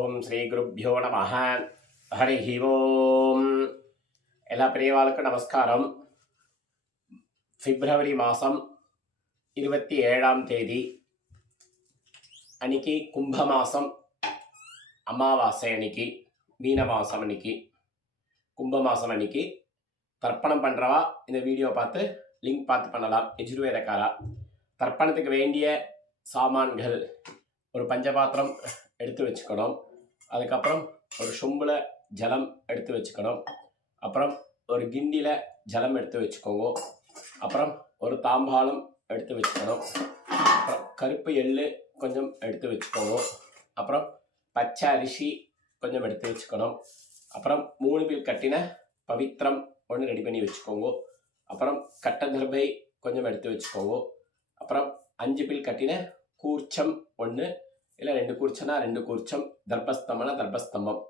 ஓம் ஸ்ரீ குருப்யோ நம. ஹரி ஓம். எல்லா பெரியவாளுக்கும் நமஸ்காரம். பிப்ரவரி மாதம் 27ஆம் தேதி அன்னைக்கு கும்ப மாதம் அமாவாசை அன்னைக்கு, மீன மாதம் அன்னைக்கு, கும்ப மாதம் அன்னைக்கு தர்ப்பணம் பண்ணுறவா இந்த வீடியோ பார்த்து லிங்க் பார்த்து பண்ணலாம். யஜுர்வேதக்காரா தர்ப்பணத்துக்கு வேண்டிய சாமான்கள்: ஒரு பஞ்சபாத்திரம் எடுத்து வச்சுக்கணும். அதுக்கப்புறம் ஒரு சொம்பில் ஜலம் எடுத்து வச்சுக்கணும். அப்புறம் ஒரு கிண்டியில் ஜலம் எடுத்து வச்சுக்கோங்க. அப்புறம் ஒரு தாம்பாளம் எடுத்து வச்சுக்கணும். அப்புறம் கருப்பு எள்ளு கொஞ்சம் எடுத்து வச்சுக்கோங்க. அப்புறம் பச்சை அரிசி கொஞ்சம் எடுத்து வச்சுக்கணும். அப்புறம் 3 பில் கட்டின பவித்திரம் ஒன்று ரெடி பண்ணி வச்சுக்கோங்க. அப்புறம் கட்டதர்பை கொஞ்சம் எடுத்து வச்சுக்கோங்க. அப்புறம் 5 பில் கட்டின கூர்ச்சம் ஒன்று, இல்லை 2 கூர்ச்சனா 2 கூர்ச்சம், தர்பஸ்தம்பம்னா தர்பஸ்தம்பம்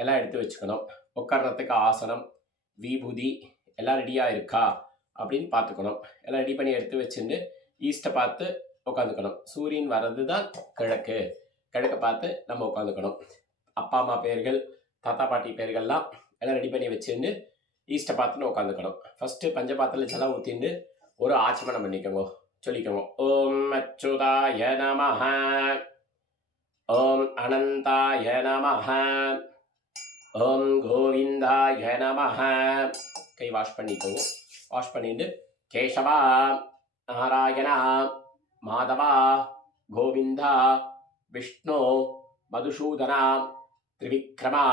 எல்லாம் எடுத்து வச்சுக்கணும். உட்கார்றதுக்கு ஆசனம், விபூதி எல்லாம் ரெடியாக இருக்கா அப்படின்னு பார்த்துக்கணும். எல்லாம் ரெடி பண்ணி எடுத்து வச்சுட்டு ஈஸ்ட்டை பார்த்து உட்காந்துக்கணும். சூரியன் வர்றது தான் கிழக்கு, கிழக்க பார்த்து நம்ம உட்காந்துக்கணும். அப்பா அம்மா பேர்கள், தாத்தா பாட்டி பேர்கள்லாம் எல்லாம் ரெடி பண்ணி வச்சுட்டு ஈஸ்ட்டை பார்த்துன்னு உட்காந்துக்கணும். ஃபஸ்ட்டு பஞ்சபாத்திரத்தில் ஜலம் ஊற்றிண்டு ஒரு ஆச்சமனம் பண்ணிக்கோங்க. சொல்லிக்கோங்க: ஓம் அச்சுதாய நமஹ, ஓம் அனந்தாய நமஹ, ஓம் கோவிந்தாய நமஹ. கை வாஷ் பண்ணிக்கோங்க. வாஷ் பண்ணிட்டு கேசவா, நாராயணா, மாதவா, கோவிந்தா, விஷ்ணு, மதுசூதனா, திரிவிக்ரமா,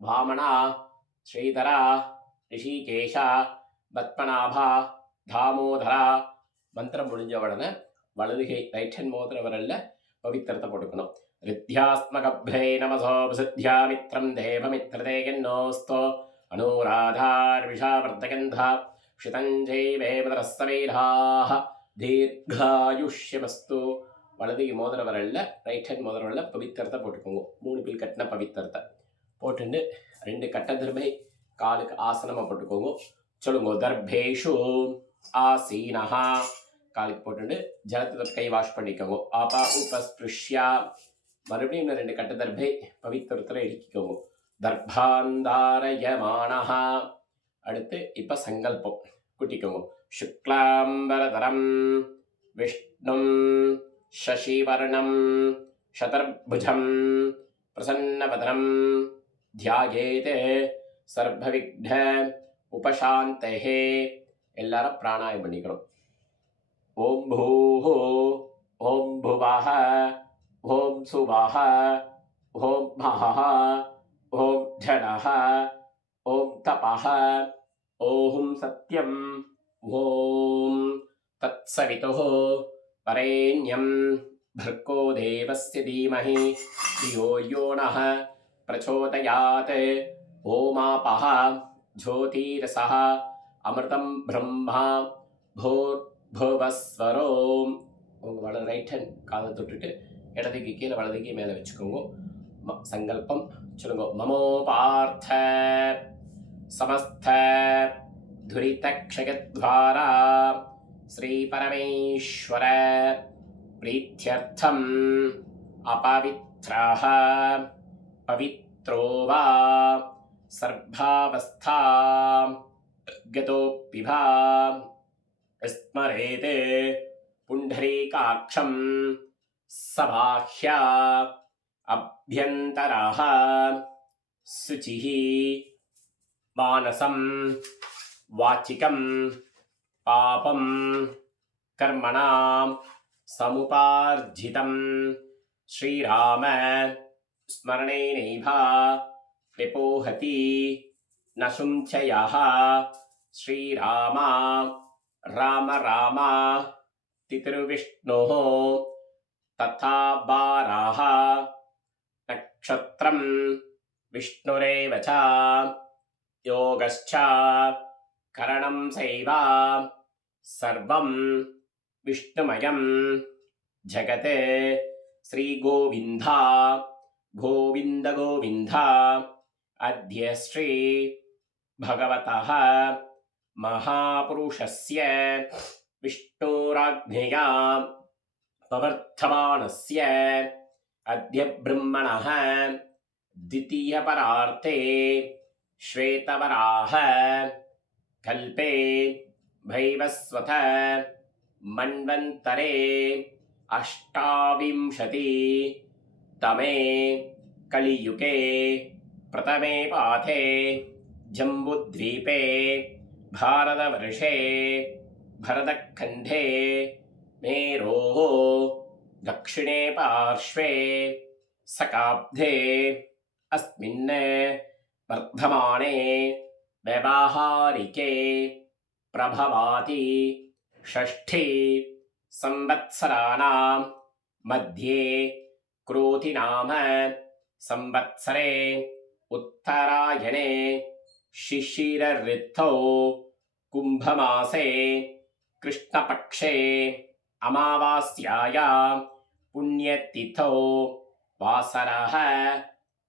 வாமனா, ஸ்ரீதரா, ரிஷிகேஷா, பத்மநாபா, தாமோதரா. மந்திரம் முடிஞ்ச உடனே வலது கை ரைட் ஹேண்ட் மோதிர விரல்ல பவித்திரத்தை போட்டுக்கணும். ரித்யாஸ்மகப்ரே நமசோ பிரசித்யாமித்ரம் தேவமித்ரதேயன்னோஸ்தோ அனுராதார்விஷாவர்த்தகந்தா ஷிதஞ்சைவேமதரஸ்தவேதாः தீர்காயுஷ்யமஸ்து. வலது மோதிர விரல்ல ரைட் ஹேண்ட் மோதிர விரல்ல பவித்திரத்தை போட்டுக்கோங்க. 3 பில் கட்டின பவித்திரத்தை போட்டுட்டு 2 கட்ட திரும்பை காலுக்கு ஆசனமாக போட்டுக்கோங்க. சொல்லுங்க: தர்பேஷு ஆசீனஹா. காலுக்கு போட்டுட்டு ஜலத்தில் கை வாஷ் பண்ணிக்கோங்க. ஆபா உபஸ்பிருஷ்யா. மறுபடியும் 2 கட்ட தர்பை பவித்திரத்தில் இடிக்கிக்கோங்க. தர்பாந்தாரயமானஹா. அடுத்து இப்போ சங்கல்பம் குட்டிக்கோங்க. சுக்லாம்பரதரம் விஷ்ணும் சசிவர்ணம் சதர்புஜம் பிரசன்னவதனம் தியாயேத் சர்வவிக்ன உபசாந்தஹே. எல்லாரும் பிராணாயம் பண்ணிக்கணும். ஓம் பூஹோ, ஓம் புவஹ, ஓம் சுவஹ, ஓம் மஹஹ, ஓம் ஜனஹ, ஓம் தபஹ, ஓம் சத்யம், ஓம் தத்சவிதுः வரேண்யம் भर्गो देवस्य धीमहि धियो यो नः प्रचोदयात्. ओमापः ज्योतिरसः अमृतं ब्रह्मा भूर्भुवस्वरोம். உங்கள் வலது ரைட் ஹேண்ட் காதை தொட்டுட்டு இடதுக்கு கீழே வலதுக்கு மேலே வச்சுக்கோங்க. சங்கல்பம் சொல்லுங்க: மமோ பார்த்த சமஸ்த துரிதக்ஷயத்வாரா ஸ்ரீ பரமேஸ்வர பிரீத்யர்த்தம் அபவித்ராஹ பவித்ரோ வா சர்வாவஸ்தாம் கதோபிபா ஸ்மரேத் புண்டரீகாட்சம் சபாஹ்யா அப்யந்தரஹ சுசிः மானசம் வாச்சிகம் பாபம் கர்மணாம் சமுபார்ஜிதம் ஸ்ரீராம ஸ்மரணேனைவ விபோஹதி ந சுஞ்சயः. ஸ்ரீராமா ராம ராமா திதிருவிஷ்ணுः ததா பாராः நக்ஷத்ரம் விஷ்ணுரேவ ச யோகஸ்ச கரணம் சைவ சர்வம் விஷ்ணுமயம் ஜகத். ஸ்ரீ கோவிந்தா கோவிந்த கோவிந்தா. அத்ய ஸ்ரீ பகவதः महापुरुषस्य विष्णुराज्ञया प्रवर्तमानस्य अद्य ब्रह्मणः द्वितीयपरार्थे श्वेतवराह कल्पे भैवस्वत मन्वन्तरे अष्टाविंशति तमे कलियुगे प्रथमे पाथे जम्बुद्वीपे भारतवर्षे भरतखण्डे मेरोः दक्षिणे पार्श्वे सकाब्धे अस्मिन् वर्धमाने व्यवहारिके प्रभवाति षष्ठी संवत्सराणां मध्ये क्रोधिनाम संवत्सरे उत्तरायणे शिशिरऋतौ कुम्भमासे कृष्णपक्षे अमावास्यायां पुण्यतिथौ वासरः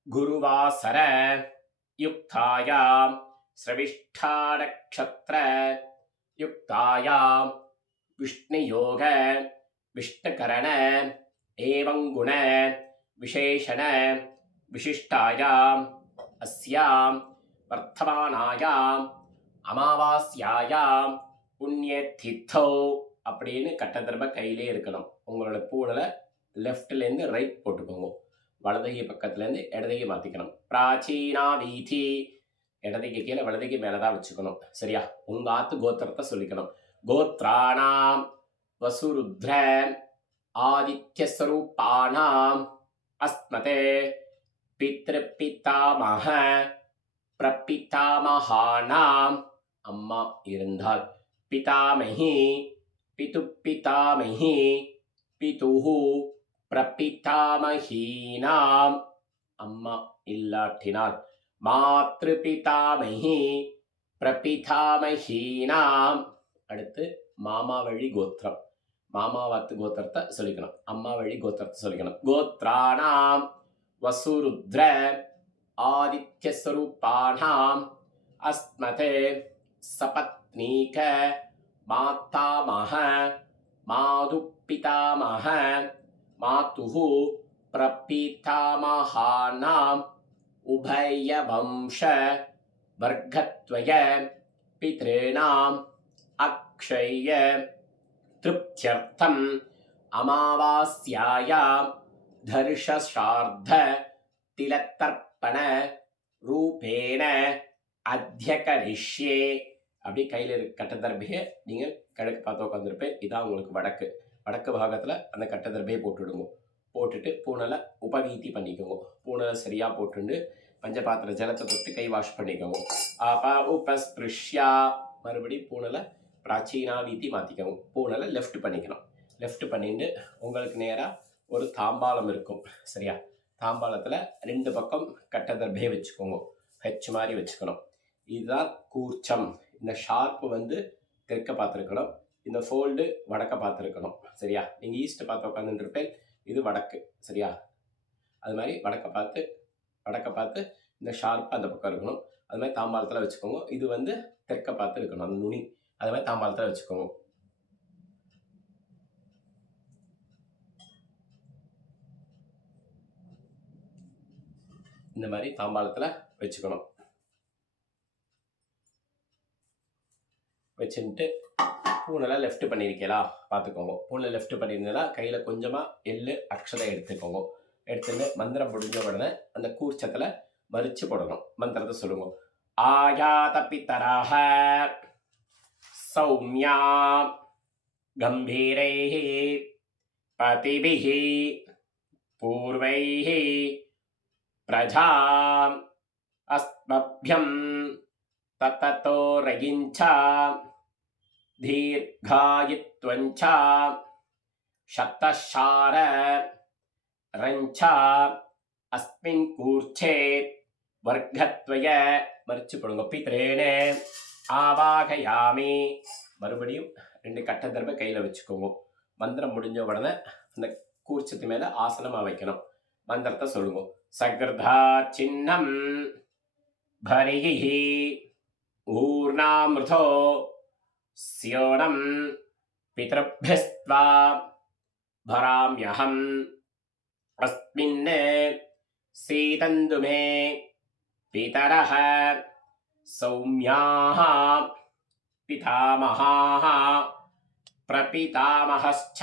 गुरुवासर युक्तायां श्रविष्ठा नक्षत्र युक्तायां विष्णुयोग विष्णुकरण एवं गुण विशेषण विशिष्टायाम् अस्यां वर्तमानायां அமாவாஸ்யாயாம் புண்ணியதித்தோ அப்படின்னு கட்டதர்ப கையிலே இருக்கணும். உங்களோட பூனில் லெஃப்ட்லேருந்து ரைட் போட்டுக்கோங்க. வலதுகை பக்கத்துலேருந்து இடதுகை மாற்றிக்கணும். பிராச்சீனா வீதி இடதுகை கீழே வலதுகை மேலே தான் வச்சுக்கணும். சரியா? உங்கள் ஆத்து கோத்திரத்தை சொல்லிக்கணும். கோத்ராணாம் வசுருத்ர ஆதித்யஸ்வரூபானாம் அஸ்மதே பித்ருபிதாமஹ பிரபிதாமஹானாம் அம்மா இருந்தால் பிதாமஹி பிதுப்பிதாமஹி பிதுஹு பிரபிதாமஹீனாம் அம்மா இல்லாட்டினால் மாத்ருபிதாமஹி பிரபிதாமஹீனாம். அடுத்து மாமா வழி கோத்திரம். மாமாவாத்து கோத்திரத்தை சொல்லிக்கணும். அம்மா வழி கோத்திரத்தை சொல்லிக்கணும். கோத்ராணாம் வசுருத்ர ஆதித்யஸ்வரூபானாம் அஸ்மதே சபத்னீக மாதாமஹ மாதுப்பிதாமஹ மாதுஹு பிரபிதாமஹானாம் உபயவம்ச வர்க்கத்வய பித்ருணாம் அக்ஷய திருப்த்யர்த்தம் அமாவாஸ்யாயாம் தர்ஷசார்த்த திலத்தர்ப்பண ரூபேண அத்தியகரிஷ்யே. அப்படி கையில் கட்டதர்பையை நீங்கள் கிழக்கு பார்த்து உட்காந்துருப்பேன். இதான் உங்களுக்கு வடக்கு. வடக்கு பாகத்தில் அந்த கட்டதர்பையை போட்டுவிடுங்க. போட்டுட்டு பூனலை உபவீதி பண்ணிக்கோங்க. பூனலை சரியாக போட்டுண்டு பஞ்ச பாத்திர ஜலத்தை தொட்டு கை வாஷ் பண்ணிக்கோங்க. ஆபா உபஸ்பிருஷ்யா மறுபடியும் பூனலை பிராச்சீனா வீதி மாற்றிக்கோங்க. பூனலை லெஃப்ட் பண்ணிக்கணும். லெஃப்ட் பண்ணிட்டு உங்களுக்கு நேராக ஒரு தாம்பாளம் இருக்கும். சரியா? தாம்பாளத்தில் 2 பக்கம் கட்டதர்பையை வச்சுக்கோங்க. ஹெச் மாதிரி வச்சுக்கணும். இதுதான் கூர்ச்சம். இந்த ஷார்ப்பு வந்து தெற்க பார்த்துருக்கணும். இந்த ஃபோல்டு வடக்க பார்த்துருக்கணும். சரியா? நீங்கள் ஈஸ்ட்டை பார்த்து உட்காந்துருப்பேன். இது வடக்கு. சரியா? அது மாதிரி வடக்க பார்த்து இந்த ஷார்ப்பு அந்த பக்கம் இருக்கணும். அது மாதிரி தாம்பாளத்தில் வச்சுக்கோங்க. இது வந்து தெற்க பார்த்து இருக்கணும். அந்த நுனி அது மாதிரி தாம்பாளத்தில் வச்சுக்கோங்க. இந்த மாதிரி தாம்பாளத்தில் வச்சுக்கணும். வச்சுட்டு பூனலை லெஃப்ட் பண்ணியிருக்கீங்களா பார்த்துக்கோங்க. பூனை லெஃப்ட் பண்ணியிருந்தா கையில் கொஞ்சமாக எள்ளு அக்ஷதை எடுத்துக்கோங்க. எடுத்துட்டு மந்திரம் முடிஞ்ச உடனே அந்த கூர்ச்சத்தில் மறித்து போடணும். மந்திரத்தை சொல்லுங்க. ஆயாத பித்தராக சௌமியா கம்பீரைः பதிபிः பூர்வைः பிரஜாம் அஸ்மப்யம் தத்தோ ரயிஞ்சா தீர்காயித்வஞ்சா சத்தசார ரஞ்சா அஸ்மின் கூர்ச்சே வர்க்கத்வய மறிச்சு போடுங்க. பித்ரேனே ஆவாகயாமி. மறுபடியும் 2 கட்டதர்பை கையில் வச்சுக்கோங்க. மந்திரம் முடிஞ்ச உடனே அந்த கூர்ச்சத்து மேலே ஆசனமாக வைக்கணும். மந்திரத்தை சொல்லுங்க. சக்ருதா சின்னம் பரிஹி ஊர்ணாமிருதோ ஸ்யோனம் பித்ருப்யஸ்த்வா பராம்யஹம் அஸ்மின் सीदन्तु मे पितरः सौम्याः पितामहाः प्रपितामहश्च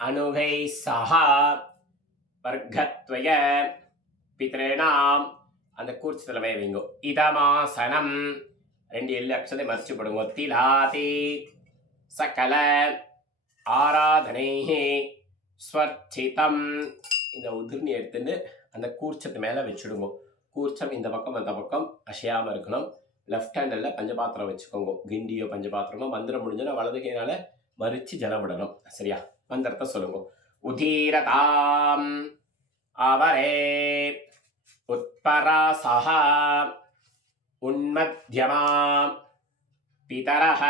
अनुगैः सह वर्गत्वय பித்ருணாம் அந்த கூர்ச்சத்தில் வைங்கோ. இதமாசனம் 2 எள்ளு அக்ஷதை மறிச்சு போடுங்க. திலாதி சகல ஆராதனை ஸ்வர்ச்சிதம் இந்த உதிர்னி எடுத்துட்டு அந்த கூர்ச்சத்து மேலே வச்சுடுங்க. கூர்ச்சம் இந்த பக்கம் அந்த பக்கம் அசையாமல் இருக்கணும். லெஃப்ட் ஹேண்டில் பஞ்சபாத்திரம் வச்சுக்கோங்க. கிண்டியோ பஞ்சபாத்திரமோ. மந்திரம் முடிஞ்சோன்னா வலது கையினால மறித்து ஜலம் விடணும். சரியா? மந்திரத்தை சொல்லுங்க. உதீரதாம் அவரே उत्परासः उन्मध्यमा पितरः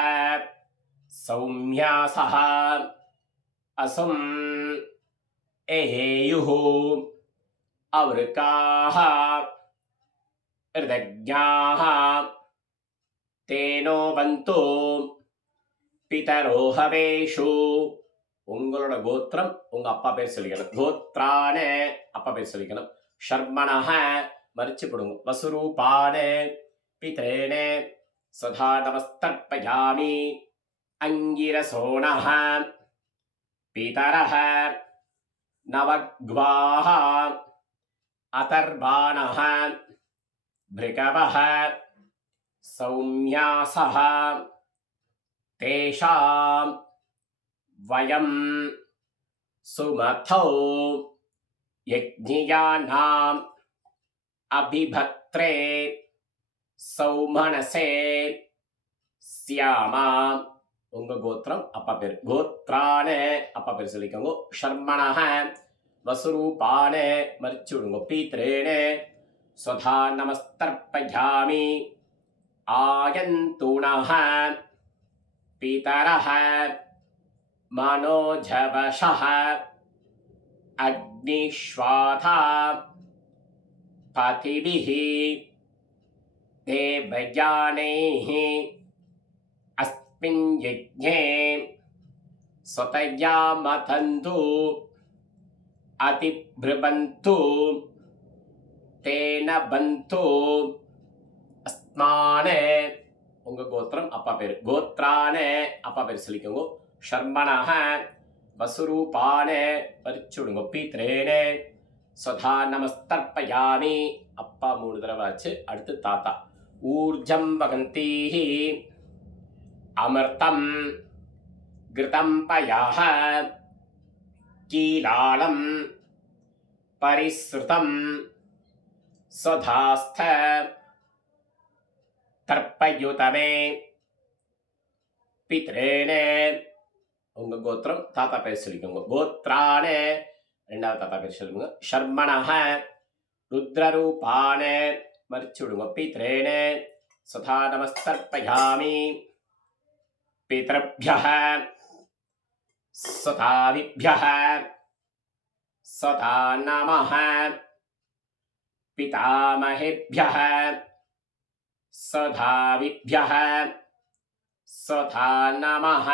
सौम्यासः असुं एयुः अवृकाः ऋदज्ञाः तेनो बन्तु पितरो हवेषु. உங்களோட கோத்திரம் உங்க அப்பா பேர் சொல்லிக்கணும். கோத்ரான அப்பா பேர் சொல்லிக்கணும். ஷர்மணஹ மறிச்சு போடுங்க. வசுரூபான பித்ரேன சதா நமஸ்தர்ப்பயாமி. அங்கிரசோணஹ பிதரஹ நவக்வாஹ அதர்வாணஹ பிருகவஹ சௌம்யாசஹ தேஷாம் வயம் சுமதௌ யஜ்ஞியானாம் அபிபத்ரே சௌமனசே ஸ்யாமா. உங்க கோத்திரம் அப்பா பேர். கோத்ரான அப்பா பேர் சொல்லிக்கோங்க. ஷர்மணஹ வசுரூபான மறிச்சு விடுங்க. பீத்ரேன ஸ்வதா நமஸ்தர்ப்பயாமி. ஆயந்தூணஹ பிதரஹ மனோஜவஷः அக்னிஷ்வாதா பதிபிः தேவயானைः அஸ்மின் யஜ்ஞே ஸ்வதயா மதந்து அதிப்ருவந்து தேன பந்து அஸ்மான. உங்க கோத்திரம் அப்பா பேர். கோத்ரான அப்பா பேர் சொல்லிக்கோங்க. ஷர்மணஹ வசுரூபான மறிச்சு விடுங்க. பீத்ரேன ஸ்வதா நமஸ்தர்ப்பயாமி. அப்பா 3 தடவை ஆச்சு. அடுத்து தாத்தா. ஊர்ஜம் வகந்தீஹி அமிர்தம் கிருதம் பயாஹ கீலாலம் பரிஸ்ருதம் ஸ்வதாஸ்த தர்ப்பயுதமே பித்ரேன. உங்க கோத்திரம் தாத்தா பேர் சொல்லிக்கோங்க. கோத்ரான 2வது தாத்தா பேர் சொல்லுங்க. ஷர்மணஹ ருத்ரரூபான மறிச்சு விடுங்க. பித்ரேன ஸ்வதா நமஸ்தர்ப்பயாமி. பித்ருப்யஹ ஸ்வதாவிப்யஹ ஸ்வதா நமஹ. பிதாமஹேப்யஹ ஸ்வதாவிப்யஹ ஸ்வதா நமஹ.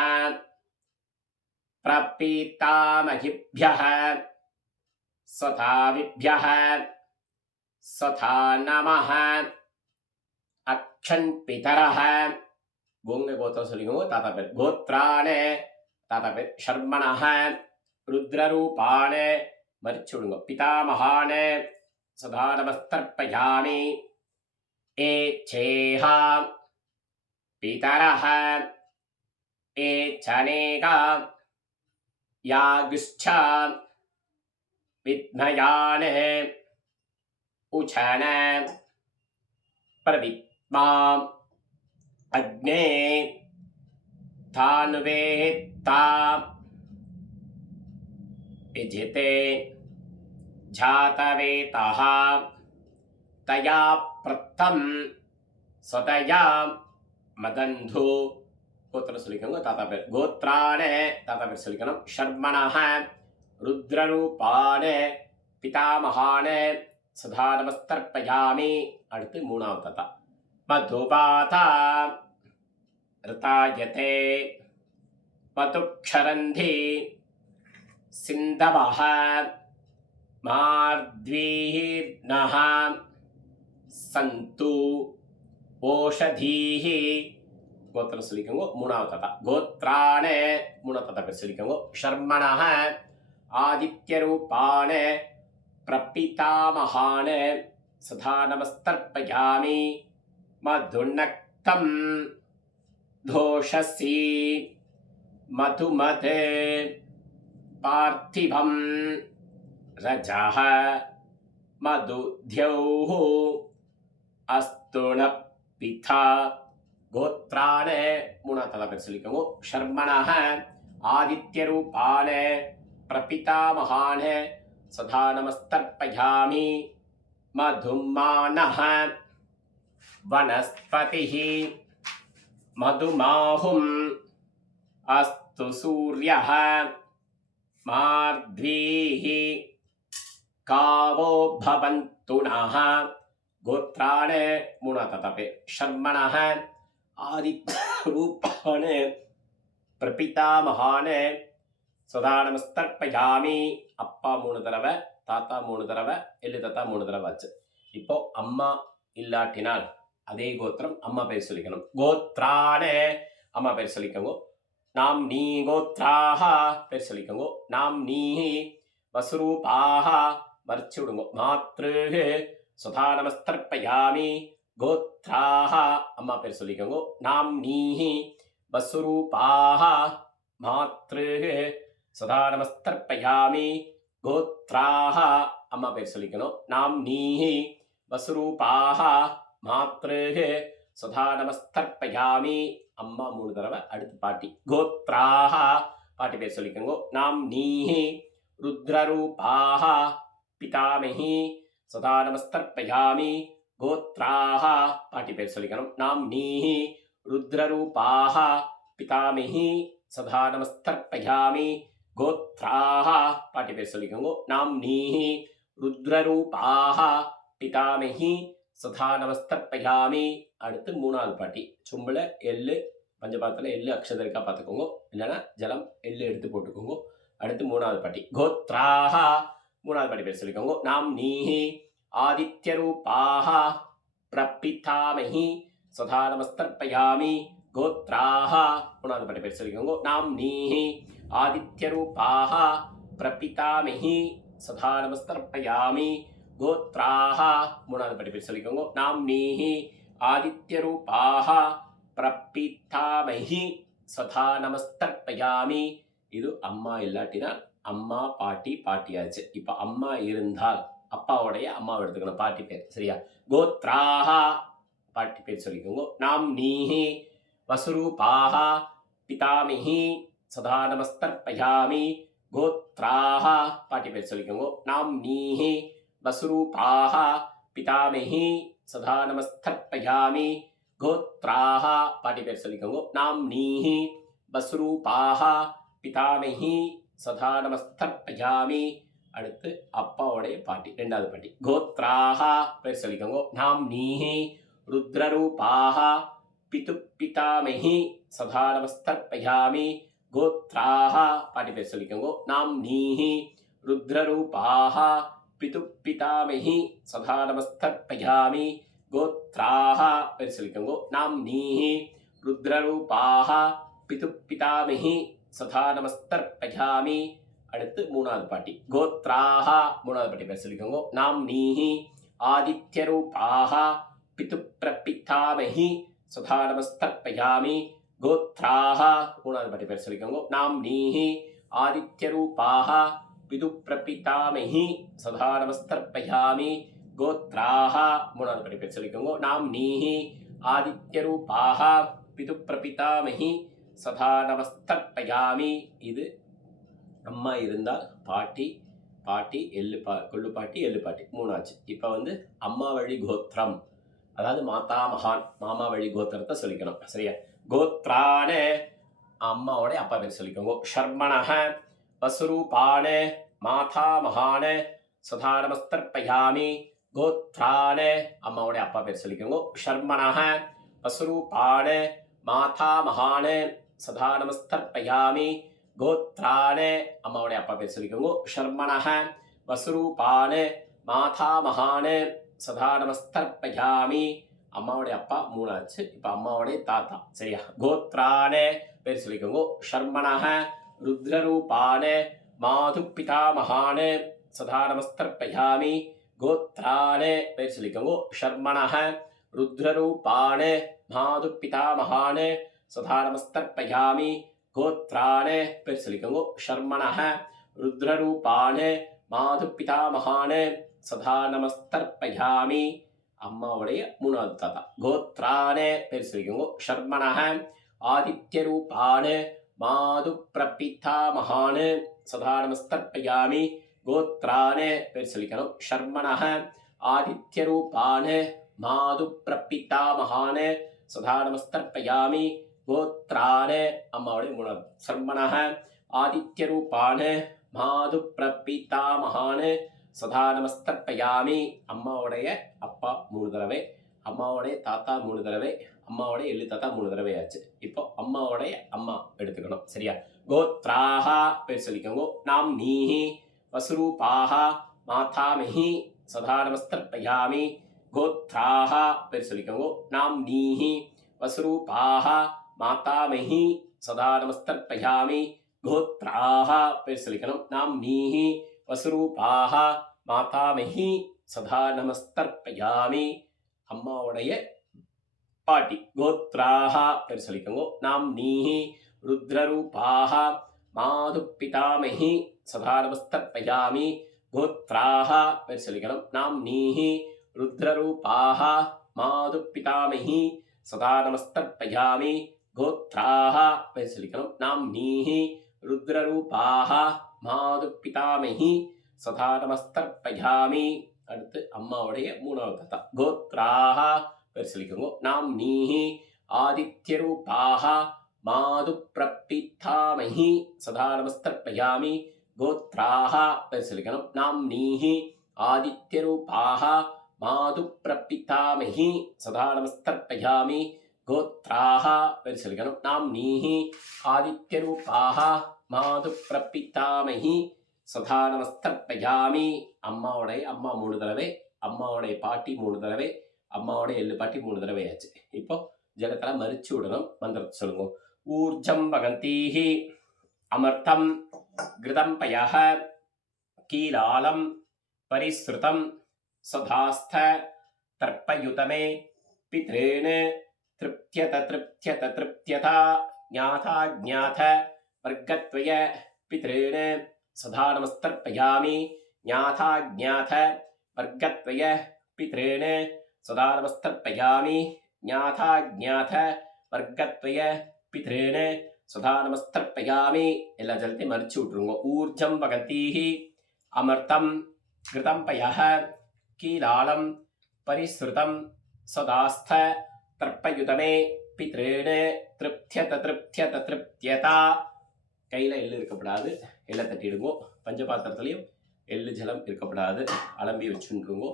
பிரபீதாமஹிப்யஹ ஸ்வதாவிப்யஹ ஸ்வதா நமஹ. அக்ஷன் பிதரஹ. உங்க கோத்திரம் சொல்லிக்கோங்க. தாத்தா பேர். கோத்ரான தாத்தா பேர். ஷர்மணஹ ருத்ரரூபான மறிச்சு விடுங்க. பிதாமகான சதா நமஸ்தர்ப்பயாமி. ஏச்சேஹ பிதரஹ ஏச்சனேகா யாகுஷ்ச வித்மயான உச்சன பிரவித்மாம் அக்னே தானுவேத்தா விஜிதே ஜாதவேதஹ தயா பிரத்தம் ஸ்வதயா மதந்து. கோத்திரம் சொல்லிக்கோங்க. தாத்தா பேர். கோத்ரான தாத்தா பேர் சொல்லிக்கணும். ஷர்மணஹ ருத்ரரூபான பிதாமகான சதா நமஸ்தர்ப்பயாமி. அடுத்து 3வது தாத்தா. மதுபாதா ரிதாயதே மதுக்ஷரந்தி சிந்தவஹ மார்த்வீர்ணஹ சந்து ஓஷதீஹி கோத்திரம் சொல்லிக்கோங்க. மூணாவது தாத்தா கோத்ராணே மூணாவது தாத்தா பேர் சொல்லிக்கோங்க. ஷர்மணஹ ஆதித்ய ரூபான பிரபிதாமஹான சதா நமஸ்தர்ப்பயாமி மதுநக்தம் தோஷசி மதுமதே பார்த்திபம் ரஜஹ மதுத்யௌஹ அஸ்துண பிதா கோத்ரான மூணாவது பேர் சொல்லிக்கோங்க. ஷர்மணஹ ஆதித்ய ரூபான பிரபிதாமஹான சதா நமஸ்தர்ப்பயாமி மதுமானஹ வனஸ்பதிஹ மதுமாஹும் அஸ்து சூர்யஹ மார்த்வீஹி காவோ பவந்து நஹ கோத்ராண மூணாவது தாத்தா பேர் ஷர்மணஹ ஆதித்ய ரூபான பிரபிதாமஹான சதா நமஸ்தர்ப்பயாமி. அப்பா 3 தடவை, தாத்தா 3 தடவை, எள்ளு தாத்தா 3 தடவை ஆச்சு. இப்போ அம்மா இல்லாட்டினால் அதே கோத்திரம் அம்மா பேர் சொல்லிக்கணும். கோத்ராண அம்மா பேர் சொல்லிக்கோங்க. நாம் நீ கோத்ராஹ பேர் சொல்லிக்கோங்க. நாம் நீ வசுரூபாஹ மறைச்சு விடுங்க. மாத்ருஹ சதா நமஸ்தர்ப்பயாமி கோத்ராஹ அம்மா பேர் சொல்லிக்கோங்க. நாம் நீ வசுரூபாஹ மாத்ருஹ சதா நமஸ்தர்ப்பயாமி கோத்ராஹ அம்மா பேர் சொல்லிக்கணும். நாம் நீ வசுரூபாஹ மாத்ருஹ சதா நமஸ்தர்ப்பயாமி அம்மா 3 தடவை. அடுத்து பாட்டி கோத்ராஹ பாட்டி பேர் சொல்லிக்கோங்க. நாம் நீ ருத்ரரூபாஹ பிதாமஹி சதா நமஸ்தர்ப்பயாமி கோத்ராஹ பாட்டி பேர் சொல்லிக்கணும். நாம் நீ ருத்ரரூபாஹ பிதாமஹி சதா நமஸ்தர்ப்பயாமி கோத்ராஹ பாட்டி பேர் சொல்லிக்கோங்க. நாம் நீ ருத்ரரூபாஹ பிதாமஹி சதா நமஸ்தர்ப்பயாமி. அடுத்து மூணாவது பாட்டி சொம்புல எள்ளு பஞ்சபாத்திரத்தில் எள்ளு அக்ஷதை இருக்கா பார்த்துக்கோங்க, இல்லைன்னா ஜலம் எள்ளு எடுத்து போட்டுக்கோங்க. அடுத்து மூணாவது பாட்டி கோத்ராஹ மூணாவது பாட்டி பேர் சொல்லிக்கோங்க. நாம் நீ ஆதித்ய ரூபாஹ பிரபிதாமஹி சதா நமஸ்தர்ப்பயாமி கோத்ராஹ மூணாவது பாட்டி பேர் சொல்லிக்கோங்க. நாம் நீ ஆதித்ய ரூபாஹ பிரபிதாமஹி சதா நமஸ்தர்ப்பயாமி கோத்ராஹ மூணாவது பாட்டி பேர் சொல்லிக்கோங்க. நாம் நீ ஆதித்ய ரூபாஹ பிரபிதாமஹி சதா நமஸ்தர்ப்பயாமி. இது அம்மா இல்லாட்டினா அம்மா பாட்டி பாட்டியாச்சு. இப்போ அம்மா இருந்தால் அப்பாவுடைய அம்மாவை எடுத்துக்கணும் பாட்டி பேர், சரியா? கோத்ராஹ பாட்டி பேர் சொல்லிக்கோங்க. நாம் நீ வசுரூபாஹ பிதாமஹி சதா நமஸ்தர்ப்பயாமி கோத்ராஹ பாட்டி பேர் சொல்லிக்கோங்க. நாம் நீ வசுரூபாஹ பிதாமஹி சதா நமஸ்தர்ப்பயாமி கோத்ராஹ பாட்டி பேர் சொல்லிக்கோங்க. நாம் நீ வசுரூபாஹ பிதாமஹி சதா நமஸ்தர்ப்பயாமி. அடுத்து அப்பாவுடைய பாட்டி ரெண்டாவது பாட்டி கோத்ராஹ பேர் சொல்லிக்கோங்க. நாம் நீ ருத்ரரூபாஹ பிதாமஹி சதா நமஸ்தர்ப்பயாமி கோத்ராஹ பாட்டி பேர் சொல்லிக்கோங்க. நாம் நீ ருத்ரரூபாஹ பிதாமஹி சதா நமஸ்தர்ப்பயாமி கோத்ராஹ பேர் சொல்லிக்கோங்க. நாம் நீ ருத்ரரூபாஹ பிதாமஹி சதா நமஸ்தர்ப்பயாமி. அடுத்து மூணாவது பாட்டி கோத்ராஹ மூணாவது பாட்டி பேர் சொல்லிக்கோங்க. நாம் நீ ஆதித்ய ரூபாஹ பிதாமஹி சதா நமஸ்தர்ப்பயாமி கோத்ராஹ மூணாவது பாட்டி பேர் சொல்லிக்கோங்க. நாம் நீ ஆதித்ய ரூபாஹ பிதாமஹி சதா நமஸ்தர்ப்பயாமி கோத்ராஹ மூணாவது பாட்டி பேர் சொல்லிக்கோங்க. நாம் நீ ஆதித்ய ரூபாஹ பிதாமஹி சதா நமஸ்தர்ப்பயாமி. இது அம்மா இருந்தால் பாட்டி பாட்டி எள்ளு கொள்ளு பாட்டி எள்ளு பாட்டி மூணாச்சு. இப்போ அம்மா வழி கோத்திரம், அதாவது மாதா மகான் மாமா வழி கோத்திரத்தை சொல்லிக்கணும், சரியா? கோத்ரான அம்மாவோட அப்பா பேர் சொல்லிக்கோங்க. ஷர்மணஹ வசுரூபான மாதா மகான சதா நமஸ்தர்ப்பயாமி கோத்ரான அம்மாவோட அப்பா பேர் சொல்லிக்கோங்க. ஷர்மணஹ வசுரூபான மாதா மகான சதா நமஸ்தர்ப்பயாமி கோத்ரான அம்மாவோட அப்பா பேர் சொல்லிக்கோங்க. ஷர்மணஹ வசுரூபான் மாதாமகான் சதா நமஸ்தர்ப்பயாமி. அம்மாவுடைய அப்பா 3 ஆச்சு. இப்போ அம்மாவுடைய தாத்தா சரியா. கோத்ரான் பேர் சொல்லிக்கோங்க. ஷர்மணஹ ருத்ரரூபான் மாது பிதாமகான் சதா நமஸ்தர்ப்பயாமி. கோத்ரான் பேர் சொல்லிக்கோங்க. ஷர்மணஹ ருத்ரரூபான் மாது பிதாமகான் சதா நமஸ்தர்ப்பயாமி. கோத்ரான் பேர் சொல்லிக்கோங்க. ஷர்மணஹ ருத்ரரூபான் மாது பிதாமகான் சதா நமஸ்தர்ப்பயாமி. அம்மாவுடைய 3வது தாத்தா. கோத்ரான் பேர் சொல்லிக்கோங்க. ஷர்மணஹ ஆதித்யரூபான் மாது பிரபிதாமகான் சதா நமஸ்தர்ப்பயாமி. கோத்ரான் பேர் சொல்லிக்கணும். ஷர்மணஹ ஆதித்யரூபான் மாது பிரபிதாமகான் சதா நமஸ்தர்ப்பயாமி. கோத்ரான் அம்மாவுடைய 3வது. ஷர்மணஹ ஆதித்யரூபான் மாது பிரபிதாமகான் சதா நமஸ்தர்ப்பயாமி. அம்மாவுடைய அப்பா 3 தடவை, அம்மாவுடைய தாத்தா 3 தடவை, அம்மாவுடைய எள்ளு தாத்தா 3 தடவை ஆச்சு. இப்போ அம்மாவுடைய அம்மா எடுத்துக்கணும் சரியா. கோத்ராஹ பேர் சொல்லிக்கோங்க. நாம் நீஹி வசுரூபாஹ மாதாமஹி சதா நமஸ்தர்ப்பயாமி. கோத்ராஹ பேர் சொல்லிக்கோங்க. நாம் நீஹி வசுரூபாஹ மாதாமஹி சதா நமஸ்தர்ப்பயாமி. கோத்ராஹ பேர் சொல்லிக்கணும். நாம் நீஹி வசுரூபாஹ மாதாமஹி சதா நமஸ்தர்ப்பயாமி. அம்மாவுடைய பாட்டி. கோத்ராஹ பேர் சொல்லிக்கோங்க. நாம் நீஹி ருத்ரரூபாஹ மாது பிதாமஹி சதா நமஸ்தர்ப்பயாமி. கோத்ராஹ பேர் சொல்லிக்கணும். நாம் நீஹி ருத்ரரூபாஹ மாது பிதாமஹி சதா நமஸ்தர்ப்பயாமி. கோத்ராஹ பேர் சொல்லிக்கணும். நாம் நீஹி ருத்ரரூபாஹ மாது பிதாமஹி சதா நமஸ்தர்ப்பயாமி. அடுத்து அம்மாவுடைய 3வது தாத்தா. கோத்ராஹ பேர் சொல்லிக்கோங்க. நாம் நீஹி ஆதித்யரூபாஹ மாது பிரபிதாமஹி சதா நமஸ்தர்ப்பயாமி. கோத்ராஹ பேர் சொல்லிக்கணும். நாம் நீஹி ஆதித்யரூபாஹ மாது பிரபிதாமஹி சதா நமஸ்தர்ப்பயாமி. கோத்ராஹ பேர் சொல்லிக்கணும். நாம் நீஹி ஆதித்யரூபாஹ மாது பிரபிதாமஹி சதா நமஸ்தர்ப்பயாமி. அம்மாவுடைய அம்மா 3 தடவை, அம்மாவுடைய பாட்டி 3 தடவை, அம்மாவுடைய எள்ளு பாட்டி 3 தடவை ஆச்சு. இப்போ ஜலத்தில் மறிச்சு விடணும். மந்திரத்தை சொல்லுங்க. ஊர்ஜம் வகந்தீஹி அமர்த்தம் கிருதம் பயஹ கீலாலம் பரிஸ்ருதம் சதாஸ்த தர்ப்பயுதமே பித்ரேண திருப்தியத திருப்தியத திருப்தியதா ஞாதா ஞாத வர்க்கத்வய பித்ரேண சதா நமஸ்தர்ப்பயாமி. ஞாதா ஞாத வர்க்கத்வய பித்ரேண சதா நமஸ்தர்ப்பயாமி. ஞாதா ஞாத வர்க்கத்வய பித்ரேண சதா நமஸ்தர்ப்பயாமி. எல்லா ஜலத்தையும் மறிச்சு விட்டுருங்க. ஊர்ஜம் வகந்தீஹி அமர்த்தம் கிருதம் பயஹ கீலாலம் பரிஸ்ருதம் சதாஸ்த தர்ப்பயுதமே பித்ரேண திருப்தியத திருப்தியத திருப்தியதா. கையில் எள்ளு இருக்கப்படாது. எள்ளை தட்டிடுங்கோ. பஞ்சபாத்திரத்துலையும் எள்ளு ஜலம் இருக்கப்படாது. அலம்பி வச்சுருங்கோ.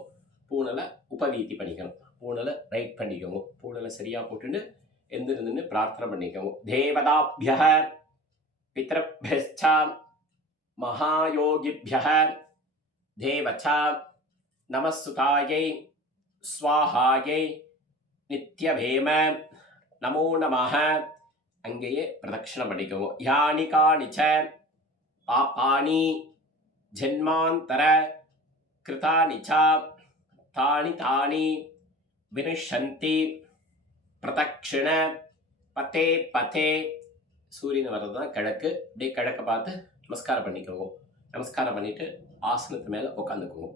பூனலை உபவீதி பண்ணிக்கணும். பூனலை ரைட் பண்ணிக்கோங்க. பூனலை சரியாக போட்டுட்டு எந்திருந்து பிரார்த்தனை பண்ணிக்கோங்க. தேவதாபிய பித்ருபியஸ்ச மகாயோகிபிய தேவச்ச நமஸ்சுதாயை ஸ்வாஹாயை நித்யவேம நமோ நமஹ. அங்கேயே பிரதட்சணம் பண்ணிக்கோங்க. யானி காணிச்ச பாபானி ஜென்மாந்தர கிருதானி ச தானி தானி வினிஷந்தி பிரதட்சிண பதே பதே. சூரியன் வர்றது தான் கிழக்கு. அப்படியே கிழக்க பார்த்து நமஸ்காரம் பண்ணிக்கோங்க. நமஸ்காரம் பண்ணிவிட்டு ஆசனத்து மேலே உட்காந்துக்கோங்க.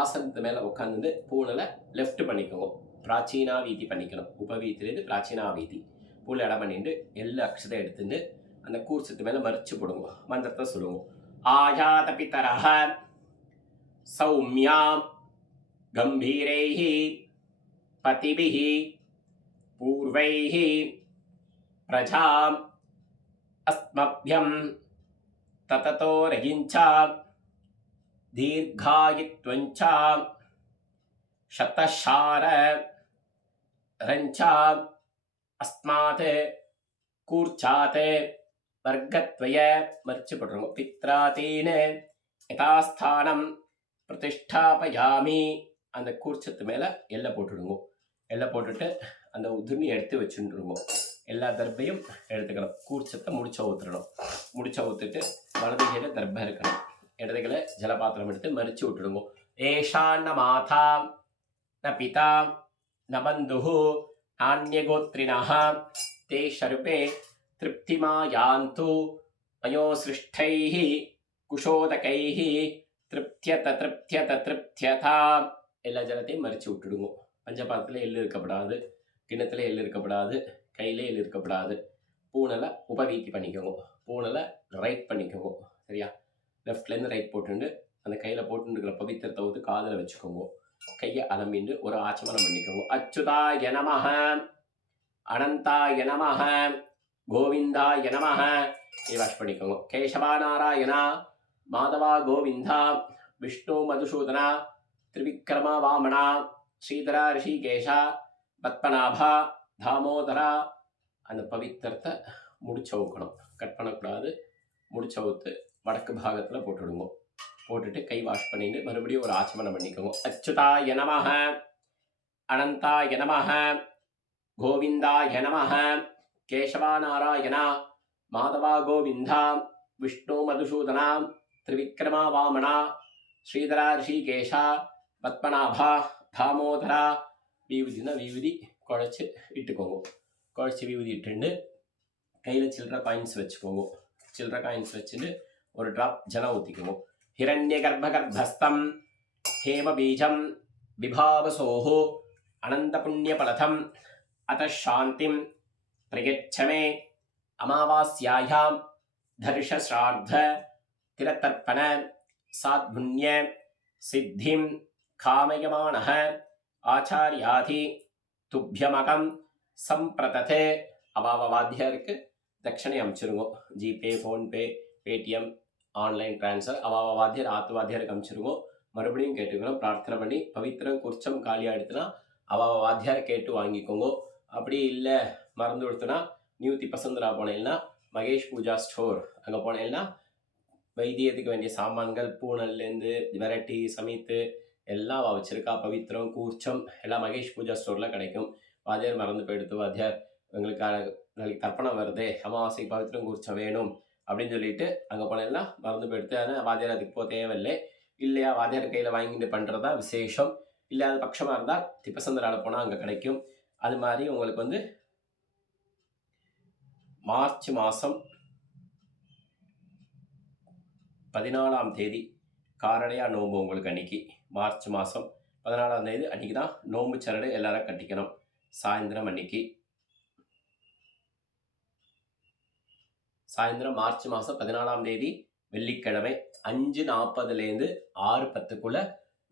ஆசனத்து மேலே உட்காந்துட்டு பூனலை லெஃப்ட் பண்ணிக்கோங்க. பிராச்சீனா வீதி பண்ணிக்கணும். உபவீத்திலேருந்து பிராச்சீனா வீதி பூல இடம் பண்ணிட்டு எல்லா அக்ஷதை எடுத்துட்டு அந்த கூர்ச்சத்து மேலே மறிச்சு போடுங்க. மந்திரத்தை சொல்லுவோம். ஆயாத பிதரஹ சௌமியாம் கம்பீரைஹி பதிபிஹி பூர்வைஹி பிரஜாம் அஸ்மப்யம் தததோ ரகிஞ்சாம் தீர்காயித்வஞ்சாம் சதஷார ரஞ்சாம் அஸ்மாத் கூர்ச்சாத் வர்க்கத்வய மறிச்சு போட்டுருங்க. பித்ராதீன யதாஸ்தானம் பிரதிஷ்டாபயாமி. அந்த கூர்ச்சத்து மேலே எல்லை போட்டுடுங்க. எல்லை போட்டுட்டு அந்த உதிர்னி எடுத்து வச்சுருங்க. எல்லா தர்பையும் எடுத்துக்கணும். கூர்ச்சத்தை முடிச்ச ஊற்றுடணும். முடிச்ச ஊற்றிட்டு வலது கையில தர்பை இருக்கணும். இடது கையில ஜலபாத்திரம் எடுத்து மறிச்சு விட்டுடுங்க. ஏஷா ந மாதா ந பிதா ந பந்துஹு நான்யகோத்ரிணः தே ஷர்பே திருப்திமா யாந்து மயோ சிருஷ்டைः குஷோதகைः திருப்தியதா. எல்லா ஜலத்தையும் மறிச்சு விட்டுடுங்க. பஞ்சபாத்திரத்தில் எள்ளு இருக்கப்படாது, கிண்ணத்தில் எள்ளு இருக்கப்படாது, கையில் எள்ளு இருக்கப்படாது. பூனலை உபவீத்தி பண்ணிக்கோங்க. பூனலை ரைட் பண்ணிக்கோங்க. சரியா? லெஃப்ட்லேருந்து ரைட் போட்டுண்டு அந்த கையில் போட்டுருக்கிற பவித்திரத்தை ஊற்றி காதில் வச்சுக்கோங்க. கையை அலம்பிண்டு ஒரு ஆச்சமனம் பண்ணிக்கோங்க. அச்சுதாய நமஹ, அனந்தாய நமஹ, கோவிந்தாய நமஹ. இதை வாஷ் பண்ணிக்கோங்க. கேசவா நாராயணா, மாதவா கோவிந்தா, விஷ்ணு மதுசூதனா, திரிவிக்ரமா வாமனா, ஸ்ரீதரா ரிஷிகேஷா, பத்மநாபா, தாமோதரா. அந்த பவித்திரத்தை முடிச்சவுக்கணும். கட் பண்ணக்கூடாது. முடிச்சவுத்து வடக்கு பாகத்தில் போட்டுவிடுங்க. போட்டுட்டு கை வாஷ் பண்ணிட்டு மறுபடியும் ஒரு ஆச்சமனம் பண்ணிக்கோங்க. அச்சுதாய நமஹ, அனந்தாய நமஹ, கோவிந்தாய நமஹ, கேசவா நாராயணா, மாதவா கோவிந்தா, விஷ்ணு மதுசூதனா, திரிவிக்ரமா வாமனா, ஸ்ரீதரா ரிஷிகேஷா, பத்மநாபா, தாமோதரா. விபூதினா விபூதி குழைச்சி இட்டுக்கோங்க. குழைச்சி விபூதி இட்டுண்டு கையில் சில்லற காயின்ஸ் வச்சுக்கோங்க. சில்லற காயின்ஸ் வச்சுட்டு ஒரு ட்ராப் ஜலம் ஊற்றிக்கோங்க. ஹிரண்ய கர்ப்பகர்ப்பஸ்தம் ஹேம பீஜம் விபாவசோஹோ அனந்த புண்ணியபலதம் அத சாந்திம் பிரயச்சமே அமாவாஸ்யாயாம் தர்ஷஸ்ரார்த்த திரதர்ப்பண சாத்புண்ய சித்திம் காமயமானஹ ஆச்சாரியாதி துப்யமகம் சம்பிரததே. அவாவாத்தியாருக்கு தட்சணை அனுப்பிச்சிருங்க. GPay, PhonePe, Paytm, online transfer. அவாவாத்தியார் ஆத்துவாத்தியாருக்கு அனுப்பிச்சிருங்க. மறுபடியும் கேட்டுக்கணும். பிரார்த்தனை பண்ணி பவித்திரம் குர்ச்சம் காலியாக எடுத்துனா அவாவாத்தியாரை கேட்டு வாங்கிக்கோங்க. அப்படி இல்லை மறந்து கொடுத்தனா நியூ திப்பசந்திரா போனேன்னா மகேஷ் பூஜா ஸ்டோர் அங்கே போனேன்னா வைத்தியத்துக்கு வேண்டிய சாமான்கள் பூனல்லேருந்து வெரைட்டி சமீத்து எல்லாம் வச்சுருக்கா. பவித்திரம் கூர்ச்சம் எல்லாம் மகேஷ் பூஜா ஸ்டோரில் கிடைக்கும். வாத்தியார் மறந்து போயிடுத்து, வாத்தியார் எங்களுக்கு நாளைக்கு தர்ப்பணம் வருதே, அமாவாசை பவித்திரம் கூர்ச்சம் வேணும் அப்படின்னு சொல்லிட்டு அங்கே போனெல்லாம் மறந்து போயிடுத்து. ஆனால் வாத்தியார் அதுக்கு போக தேவையில்லை. இல்லையா, வாத்தியார் கையில் வாங்கிட்டு பண்ணுறதா விசேஷம். இல்லை அது பட்சமாக இருந்தால் திப்பசந்திராவில் போனால் அங்கே கிடைக்கும். அது மாதிரி உங்களுக்கு வந்து மார்ச் மாதம் 14ஆம் தேதி காரடையா நோம்பு உங்களுக்கு அன்னைக்கு. மார்ச் மாதம் 14ஆம் தேதி அன்றைக்கி தான் நோம்பு சரடு எல்லாரும் கட்டிக்கணும். சாயந்தரம் அன்னைக்கு சாயந்தரம் மார்ச் மாதம் 14ஆம் தேதி வெள்ளிக்கிழமை 5:40லேருந்து 6:10க்குள்ளே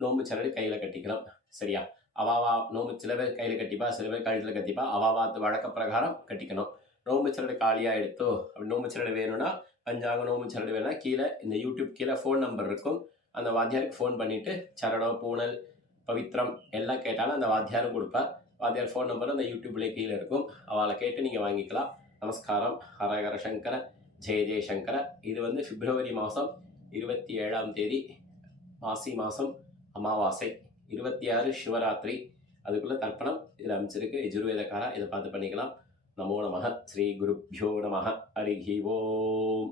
நோம்பு சரடு கையில் கட்டிக்கலாம். சரியா? அவாவா நோம்பு சில பேர் கையில் கட்டிப்பா, சில பேர் கழுத்தில் கட்டிப்பா. அவாவாத்து வழக்க பிரகாரம் கட்டிக்கணும். நோம்பு சரடு காலியாக எடுத்தோ அப்படி நோம்பு சரடு வேணும்னா பஞ்சாங்க நோம்பு சரடு வேணும்னா கீழே இந்த யூடியூப் கீழே ஃபோன் நம்பர் இருக்கும். அந்த வாத்தியாருக்கு ஃபோன் பண்ணிவிட்டு சரடம், பூனல், பவித்திரம் எல்லாம் கேட்டாலும் அந்த வாத்தியாரும் கொடுப்பார். வாத்தியார் ஃபோன் நம்பர் அந்த யூடியூப்லேயே கீழே இருக்கும். அவளை கேட்டு நீங்கள் வாங்கிக்கலாம். நமஸ்காரம். ஹரஹர சங்கர, ஜெய ஜெயசங்கர. இது வந்து பிப்ரவரி மாதம் 27ஆம் தேதி மாசி மாதம் அமாவாசை, 26 சிவராத்திரி. அதுக்குள்ளே தர்ப்பணம் இதில் அமைச்சிருக்கு. யஜுர்வேதக்காரா இதை பார்த்து பண்ணிக்கலாம். நமோ நமः. ஸ்ரீ குருப்யோ நமः. ஹரிஹி ஓம்.